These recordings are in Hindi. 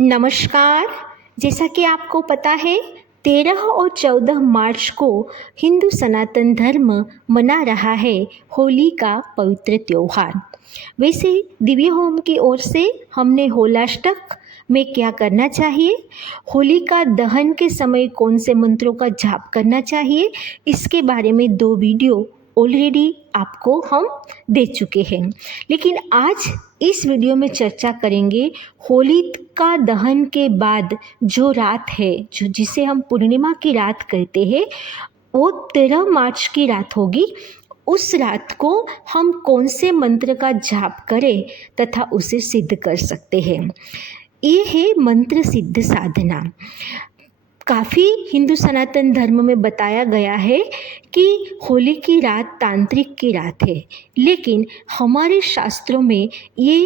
नमस्कार। जैसा कि आपको पता है 13 और 14 मार्च को हिंदू सनातन धर्म मना रहा है होली का पवित्र त्योहार। वैसे दिव्य होम की ओर से हमने होलाष्टक में क्या करना चाहिए, होलिका दहन के समय कौन से मंत्रों का जाप करना चाहिए, इसके बारे में 2 वीडियो ऑलरेडी आपको हम दे चुके हैं। लेकिन आज इस वीडियो में चर्चा करेंगे होलिका दहन के बाद जो रात है, जो जिसे हम पूर्णिमा की रात कहते हैं, वो 13 मार्च की रात होगी। उस रात को हम कौन से मंत्र का जाप करें तथा उसे सिद्ध कर सकते हैं। ये है मंत्र सिद्ध साधना। काफ़ी हिंदू सनातन धर्म में बताया गया है कि होली की रात तांत्रिक की रात है, लेकिन हमारे शास्त्रों में ये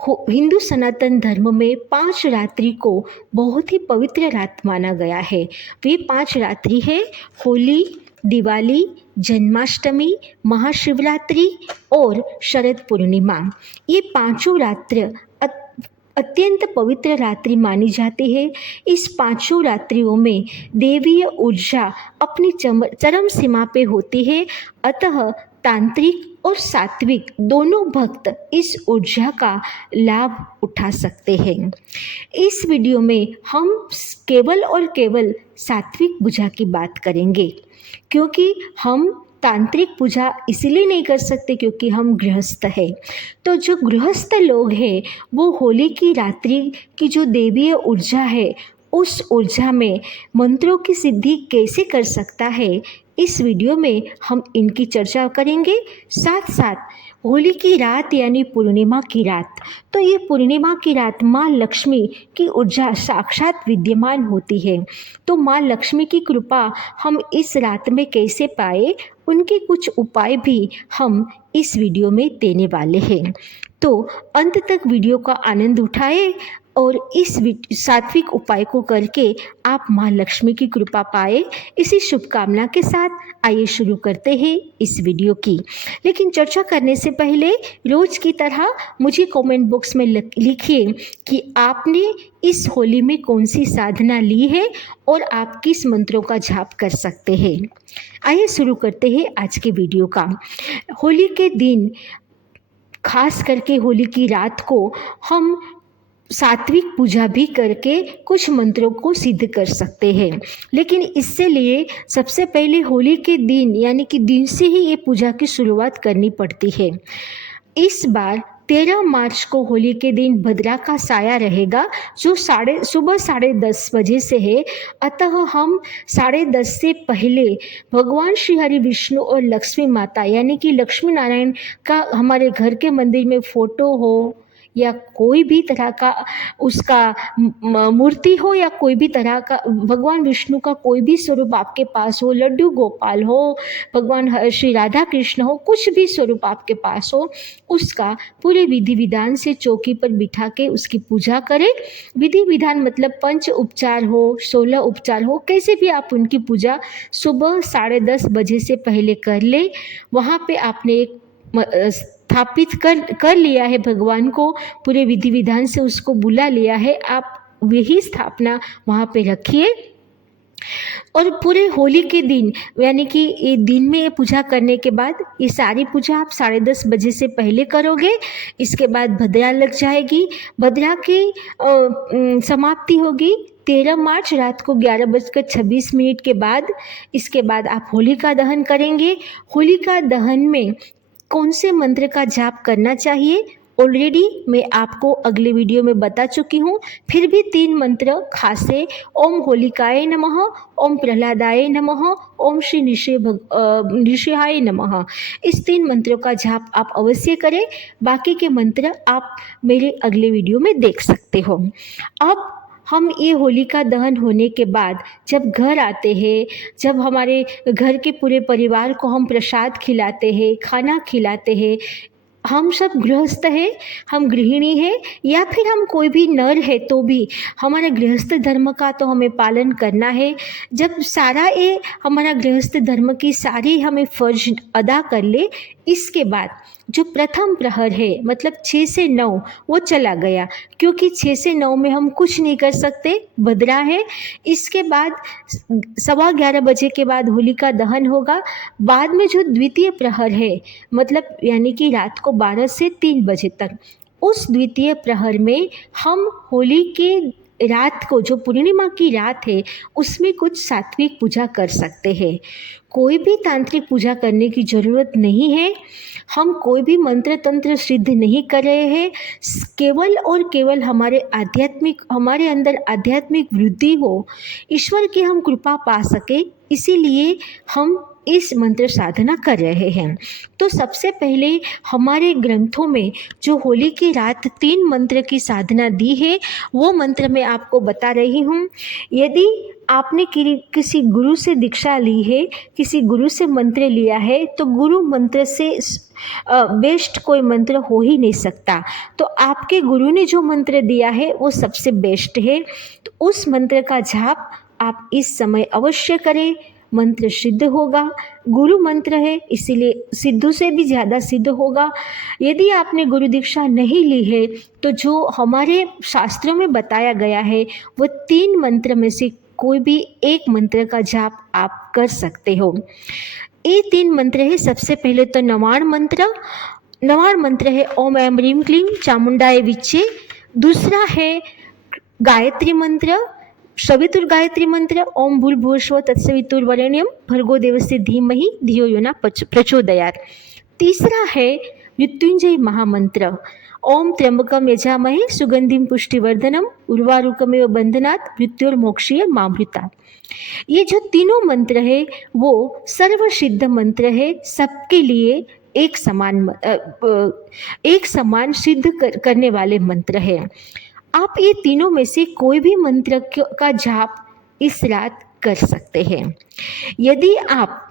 हिंदू सनातन धर्म में 5 रात्रि को बहुत ही पवित्र रात माना गया है। वे 5 रात्रि है होली, दिवाली, जन्माष्टमी, महाशिवरात्रि और शरद पूर्णिमा। ये 5 रात्र अत्यंत पवित्र रात्रि मानी जाती है। इस 5 रात्रियों में देवीय ऊर्जा अपनी चरम सीमा पे होती है, अतः तांत्रिक और सात्विक दोनों भक्त इस ऊर्जा का लाभ उठा सकते हैं। इस वीडियो में हम केवल और केवल सात्विक पूजा की बात करेंगे, क्योंकि हम तांत्रिक पूजा इसलिए नहीं कर सकते क्योंकि हम गृहस्थ हैं। तो जो गृहस्थ लोग हैं वो होली की रात्रि की जो देवीय ऊर्जा है, उस ऊर्जा में मंत्रों की सिद्धि कैसे कर सकता है, इस वीडियो में हम इनकी चर्चा करेंगे। साथ साथ होली की रात यानी पूर्णिमा की रात, तो ये पूर्णिमा की रात माँ लक्ष्मी की ऊर्जा साक्षात विद्यमान होती है। तो माँ लक्ष्मी की कृपा हम इस रात में कैसे पाए, उनके कुछ उपाय भी हम इस वीडियो में देने वाले हैं। तो अंत तक वीडियो का आनंद उठाए और इस सात्विक उपाय को करके आप माँ लक्ष्मी की कृपा पाए, इसी शुभकामना के साथ आइए शुरू करते हैं इस वीडियो की। लेकिन चर्चा करने से पहले रोज की तरह मुझे कमेंट बॉक्स में लिखिए कि आपने इस होली में कौन सी साधना ली है और आप किस मंत्रों का जाप कर सकते हैं। आइए शुरू करते हैं आज के वीडियो का। होली के दिन, खास करके होली की रात को, हम सात्विक पूजा भी करके कुछ मंत्रों को सिद्ध कर सकते हैं। लेकिन इससे लिए सबसे पहले होली के दिन यानी कि दिन से ही ये पूजा की शुरुआत करनी पड़ती है। इस बार 13 मार्च को होली के दिन भद्रा का साया रहेगा, जो सुबह 10:30 बजे से है। अतः हम 10:30 से पहले भगवान श्री हरि विष्णु और लक्ष्मी माता यानी कि लक्ष्मी नारायण का हमारे घर के मंदिर में फोटो हो या कोई भी तरह का उसका मूर्ति हो या कोई भी तरह का भगवान विष्णु का कोई भी स्वरूप आपके पास हो, लड्डू गोपाल हो, भगवान श्री राधा कृष्ण हो, कुछ भी स्वरूप आपके पास हो, उसका पूरे विधि विधान से चौकी पर बिठा के उसकी पूजा करें। विधि विधान मतलब 5 उपचार हो, 16 उपचार हो, कैसे भी आप उनकी पूजा सुबह 10:30 बजे से पहले कर ले। वहाँ पे आपने एक स्थापित कर लिया है भगवान को, पूरे विधि विधान से उसको बुला लिया है, आप वही स्थापना वहाँ पे रखिए। और पूरे होली के दिन यानी कि ये दिन में ये पूजा करने के बाद ये सारी पूजा आप 10:30 बजे से पहले करोगे। इसके बाद भद्रा लग जाएगी। भद्रा की समाप्ति होगी 13 मार्च रात को 11:26 के बाद। इसके बाद आप होलिका दहन करेंगे। होलिका दहन में कौन से मंत्र का जाप करना चाहिए ऑलरेडी मैं आपको अगले वीडियो में बता चुकी हूँ। फिर भी 3 मंत्र खास है। ओम होलिकाय नमः, ओम प्रहलादाय नमः, ओम श्री नृसिंहाय नमः। इस 3 मंत्रों का जाप आप अवश्य करें। बाकी के मंत्र आप मेरे अगले वीडियो में देख सकते हो। अब हम ये होलिका दहन होने के बाद जब घर आते हैं, जब हमारे घर के पूरे परिवार को हम प्रसाद खिलाते हैं, खाना खिलाते हैं, हम सब गृहस्थ हैं, हम गृहिणी हैं या फिर हम कोई भी नर है तो भी हमारा गृहस्थ धर्म का तो हमें पालन करना है। जब सारा ये हमारा गृहस्थ धर्म की सारी हमें फर्ज अदा कर ले, इसके बाद जो प्रथम प्रहर है मतलब 6 से 9 वो चला गया, क्योंकि 6 से 9 में हम कुछ नहीं कर सकते, भद्रा है। इसके बाद 11:15 के बाद होलिका दहन होगा। बाद में जो द्वितीय प्रहर है मतलब यानी कि रात को 12 से 3 बजे तक, उस द्वितीय प्रहर में हम होली के रात को, जो पूर्णिमा की रात है, उसमें कुछ सात्विक पूजा कर सकते हैं। कोई भी तांत्रिक पूजा करने की ज़रूरत नहीं है। हम कोई भी मंत्र तंत्र सिद्ध नहीं कर रहे हैं। केवल और केवल हमारे अंदर आध्यात्मिक वृद्धि हो, ईश्वर की हम कृपा पा सके, इसीलिए हम इस मंत्र साधना कर रहे हैं। तो सबसे पहले हमारे ग्रंथों में जो होली की रात 3 मंत्र की साधना दी है, वो मंत्र मैं आपको बता रही हूँ। यदि आपने किसी गुरु से दीक्षा ली है, किसी गुरु से मंत्र लिया है, तो गुरु मंत्र से बेस्ट कोई मंत्र हो ही नहीं सकता। तो आपके गुरु ने जो मंत्र दिया है वो सबसे बेस्ट है। तो उस मंत्र का जाप आप इस समय अवश्य करें। मंत्र सिद्ध होगा, गुरु मंत्र है इसीलिए सिद्धू से भी ज़्यादा सिद्ध होगा। यदि आपने गुरु दीक्षा नहीं ली है तो जो हमारे शास्त्रों में बताया गया है वो 3 मंत्र में से कोई भी एक मंत्र का जाप आप कर सकते हो। ये 3 मंत्र है। सबसे पहले तो नवाण मंत्र है ओम ऐं ह्रीं क्लीं चामुंडाय विच्चे। दूसरा है गायत्री मंत्र, सवितुर गायत्री मंत्र ओम भूर्भुवस्सुवः तत्सवितुर्वरेण्यं भर्गो देवस्य धीमहि धियो यो न प्रचोदयात्। तीसरा है मृत्युंजय महामंत्र ओम त्र्यंबकम यजामहे सुगंधिम पुष्टिवर्धनम उर्वारुकमेव बंधनात् मृत्युर्मोक्षीय मामृतात्। ये जो तीनों मंत्र है वो सर्वसिद्ध मंत्र है, सबके लिए एक समान सिद्ध करने वाले मंत्र है। आप ये तीनों में से कोई भी मंत्र का जाप इस रात कर सकते हैं। यदि आप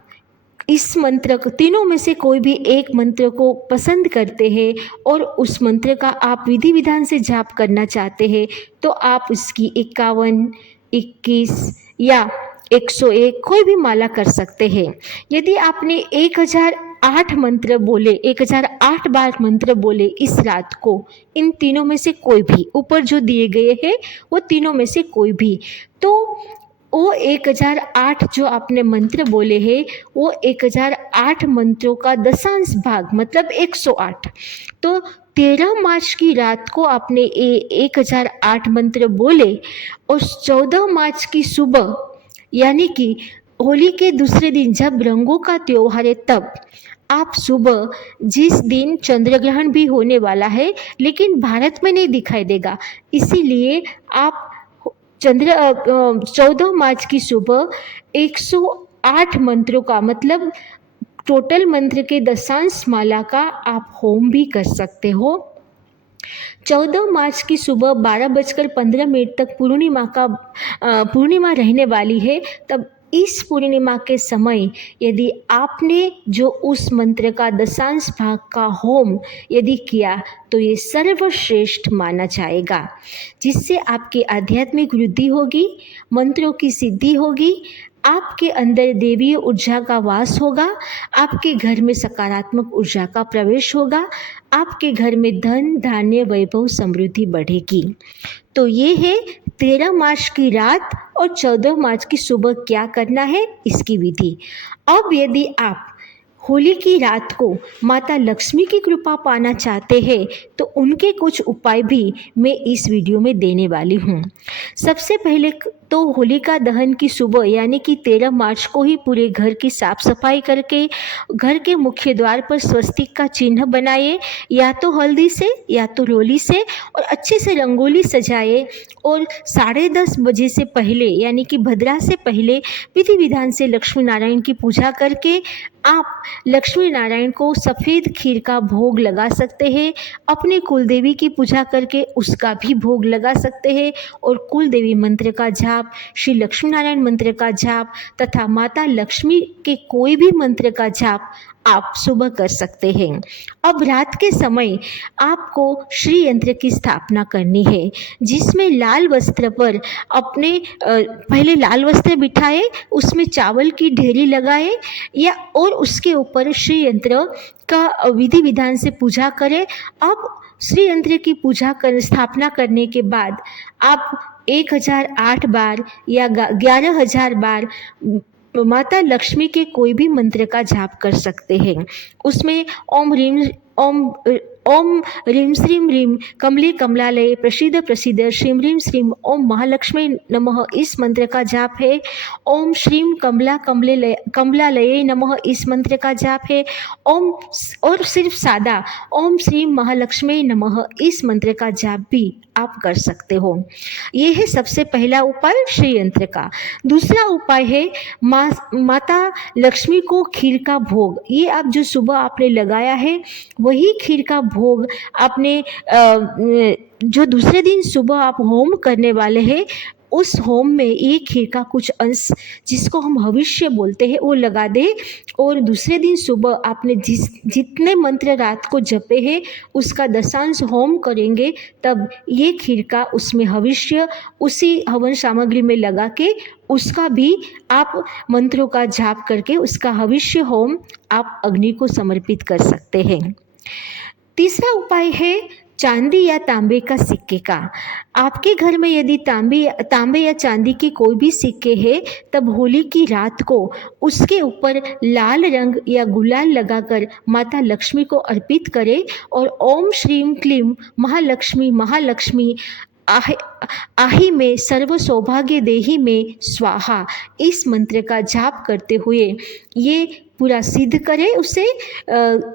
इस मंत्र को, तीनों में से कोई भी एक मंत्र को पसंद करते हैं और उस मंत्र का आप विधि विधान से जाप करना चाहते हैं, तो आप उसकी 51, 21 या 101 कोई भी माला कर सकते हैं। यदि आपने 1008 मंत्र बोले, 1008 बार मंत्र बोले इस रात को, इन तीनों में से कोई भी, ऊपर जो दिए गए हैं वो तीनों में से कोई भी, तो वो 1008 जो आपने मंत्र बोले हैं वो 1008 मंत्रों का दशांश भाग मतलब 108। तो 13 मार्च की रात को आपने 1008 मंत्र बोले और 14 मार्च की सुबह यानी कि होली के दूसरे दिन जब रंगों का त्योहार है, तब आप सुबह, जिस दिन चंद्र ग्रहण भी होने वाला है लेकिन भारत में नहीं दिखाई देगा, इसीलिए आप 14 मार्च की सुबह 108 मंत्रों का मतलब टोटल मंत्र के दशांश माला का आप होम भी कर सकते हो। 14 मार्च की सुबह 12:15 तक पूर्णिमा रहने वाली है। तब इस पूर्णिमा के समय यदि आपने जो उस मंत्र का दशांश भाग का होम यदि किया तो ये सर्वश्रेष्ठ माना जाएगा, जिससे आपकी आध्यात्मिक वृद्धि होगी, मंत्रों की सिद्धि होगी, आपके अंदर देवीय ऊर्जा का वास होगा, आपके घर में सकारात्मक ऊर्जा का प्रवेश होगा, आपके घर में धन धान्य वैभव समृद्धि बढ़ेगी। तो ये है 13 मार्च की रात और 14 मार्च की सुबह क्या करना है इसकी विधि। अब यदि आप होली की रात को माता लक्ष्मी की कृपा पाना चाहते हैं तो उनके कुछ उपाय भी मैं इस वीडियो में देने वाली हूँ। सबसे पहले तो होलिका दहन की सुबह यानी कि 13 मार्च को ही पूरे घर की साफ सफाई करके घर के मुख्य द्वार पर स्वस्तिक का चिन्ह बनाए, या तो हल्दी से या तो रोली से, और अच्छे से रंगोली सजाए और 10:30 बजे से पहले यानी कि भद्रा से पहले विधि विधान से लक्ष्मी नारायण की पूजा करके आप लक्ष्मी नारायण को सफ़ेद खीर का भोग लगा सकते हैं। अपने कुलदेवी की पूजा करके उसका भी भोग लगा सकते हैं और कुलदेवी मंत्र का जाप, श्री लक्ष्मी नारायण मंत्र का जाप तथा माता लक्ष्मी के कोई भी मंत्र का जाप आप सुबह कर सकते हैं। अब रात के समय आपको श्री यंत्र की स्थापना करनी है, जिसमें लाल वस्त्र पर अपने पहले लाल वस्त्र बिठाए, उसमें चावल की ढेरी लगाए या और उसके ऊपर श्री यंत्र का विधि विधान से पूजा करें। अब श्री यंत्र की पूजा कर स्थापना करने के बाद आप 1008 बार या 11,000 बार माता लक्ष्मी के कोई भी मंत्र का जाप कर सकते हैं। उसमें ओम ह्रीं श्रीं ह्रीं कमले कमलालये प्रसीद प्रसीद श्रीं ह्रीं श्रीं ओम महालक्ष्मी नमः इस मंत्र का जाप है। ओम श्रीं कमलालये नमः इस मंत्र का जाप है। ओम और सिर्फ सादा ओम श्रीं महालक्ष्मी नमः इस मंत्र का जाप भी आप कर सकते हो। ये है सबसे पहला उपाय श्री यंत्र का। दूसरा उपाय है माता लक्ष्मी को खीर का भोग। ये आप जो सुबह आपने लगाया है वही खीर का भोग आपने जो दूसरे दिन सुबह आप होम करने वाले हैं उस होम में ये खीर का कुछ अंश जिसको हम भविष्य बोलते हैं वो लगा दे और दूसरे दिन सुबह आपने जितने मंत्र रात को जपे हैं उसका दशांश होम करेंगे, तब ये खीर का उसमें भविष्य उसी हवन सामग्री में लगा के उसका भी आप मंत्रों का जाप करके उसका भविष्य होम आप अग्नि को समर्पित कर सकते हैं। तीसरा उपाय है चांदी या तांबे का सिक्के का। आपके घर में यदि तांबे या चांदी के कोई भी सिक्के हैं तब होली की रात को उसके ऊपर लाल रंग या गुलाल लगाकर माता लक्ष्मी को अर्पित करें और ओम श्रीं क्लीं महालक्ष्मी महालक्ष्मी आही में सर्व सौभाग्य देही में स्वाहा इस मंत्र का जाप करते हुए ये पूरा सिद्ध करें। उसे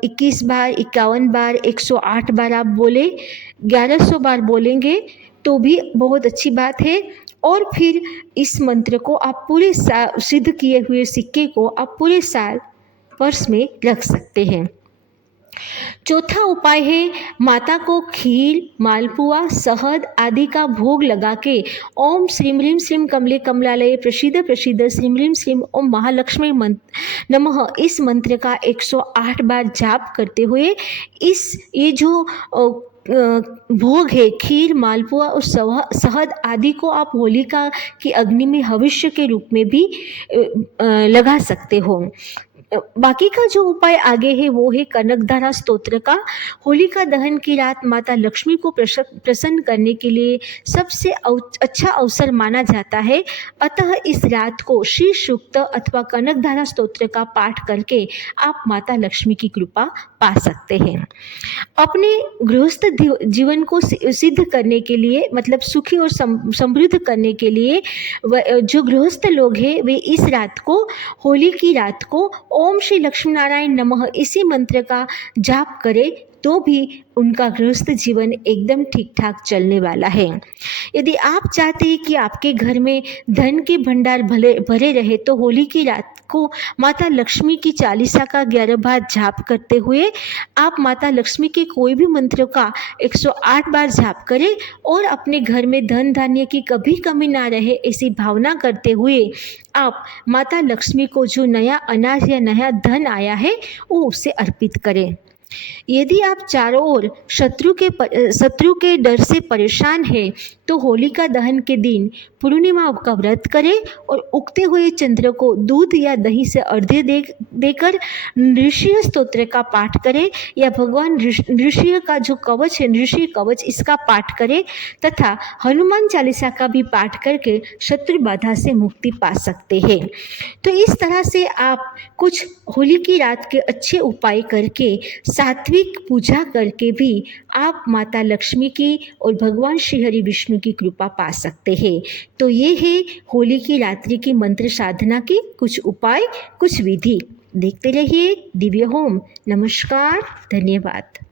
21 बार 51 बार 108 बार आप बोले, 1100 बार बोलेंगे तो भी बहुत अच्छी बात है। और फिर इस मंत्र को आप पूरे साल सिद्ध किए हुए सिक्के को आप पूरे साल पर्स में रख सकते हैं। चौथा उपाय है माता को खीर मालपुआ शहद आदि का भोग लगा के ओम श्रीं ह्रीं श्रीं कमले कमलालये प्रसीद प्रसीद श्रीं ह्रीं श्रीं ओम महालक्ष्मी नमः इस मंत्र का 108 बार जाप करते हुए ये जो भोग है खीर मालपुआ और शहद आदि को आप होलिका की अग्नि में भविष्य के रूप में भी लगा सकते हो। बाकी का जो उपाय आगे है वो है कनकधारा स्तोत्र का। होलिका दहन की रात माता लक्ष्मी को प्रसन्न करने के लिए सबसे अच्छा अवसर माना जाता है, अतः इस रात को श्री सूक्त अथवा कनकधारा स्तोत्र का पाठ करके आप माता लक्ष्मी की कृपा पा सकते हैं। अपने गृहस्थ जीवन को सिद्ध करने के लिए मतलब सुखी और समृद्ध करने के लिए जो गृहस्थ लोग हैं वे इस रात को होली की रात को ओम श्री लक्ष्मी नारायण नमः इसी मंत्र का जाप करें तो भी उनका गृहस्थ जीवन एकदम ठीक ठाक चलने वाला है। यदि आप चाहते हैं कि आपके घर में धन के भंडार भरे रहे तो होली की रात को माता लक्ष्मी की चालीसा का 11 बार जाप करते हुए आप माता लक्ष्मी के कोई भी मंत्रों का 108 बार जाप करें और अपने घर में धन धान्य की कभी कमी ना रहे ऐसी भावना करते हुए आप माता लक्ष्मी को जो नया अनाज या नया धन आया है वो उसे अर्पित करें। यदि आप चारों ओर शत्रु के डर से परेशान हैं तो होलिका दहन के दिन पूर्णिमा का व्रत करें और उगते हुए चंद्र को दूध या दही से अर्घ्य देकर नृसिंह स्तोत्र का पाठ करें या भगवान नृसिंह का जो कवच है नृसिंह कवच इसका पाठ करें तथा हनुमान चालीसा का भी पाठ करके शत्रु बाधा से मुक्ति पा सकते हैं। तो इस तरह से आप कुछ होली की रात के अच्छे उपाय करके सात्विक पूजा करके भी आप माता लक्ष्मी की और भगवान श्री हरि विष्णु की कृपा पा सकते हैं। तो ये है होली की रात्रि की मंत्र साधना की कुछ उपाय कुछ विधि। देखते रहिए दिव्य होम। नमस्कार, धन्यवाद।